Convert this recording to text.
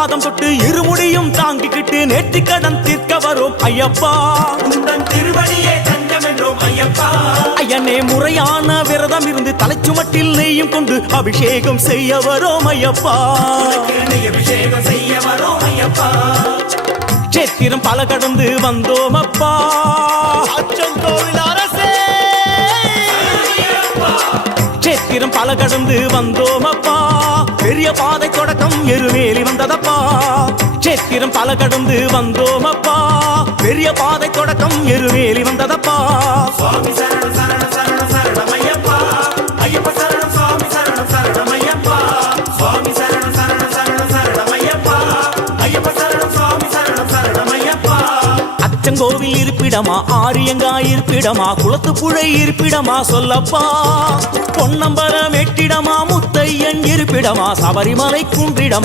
பாதம் தொட்டு இருமுடியும் தாங்கிக்கிட்டு நேர்த்தி கடன் தீர்க்க வரும் ஐயப்பா. உந்தன் திருவடியே தஞ்சம் என்றோம் ஐயப்பா. ஐயனே முறையான விரதம் இருந்து தலைச்சுமட்டில் நெய்யும் கொண்டு அபிஷேகம் செய்ய வரும் ஐயப்பா. அபிஷேகம் செய்ய வரும் ஐயப்பா. சேத்திரம் பல கடந்து வந்தோம் அப்பா. அச்சங்கோவில் அரசே சேத்திரம் பல கடந்து வந்தோம் அப்பா. பெரிய பாதை தொடக்கம் எருமேலி வந்ததப்பா. சேத்திரம் பல கடந்து வந்தோம் அப்பா. பெரிய பாதை தொடக்கம் எருமேலி வந்ததப்பா. சுவாமி சரணம் சரணம் சரணம் சரணம் ஐயப்பா. ஐயப்ப சரணம் சுவாமி சரணம் சரணம் ஐயப்பா. சுவாமி சரணம் சரணம் சரணம் சரணம் ஐயப்பா. ஐயப்ப சரணம் சுவாமி சரணம் சரணம் ஐயப்பா. அச்சங்கோவில் இருப்பிடமா, ஆரியங்கா இருப்பிடமா, குளத்து புழை இருப்பிடமா சொல்லப்பா. பொன்னம்பலம் எட்டிடமா, முத்தையன் இருப்பிடமா, சபரிமலை குன்றிடமா,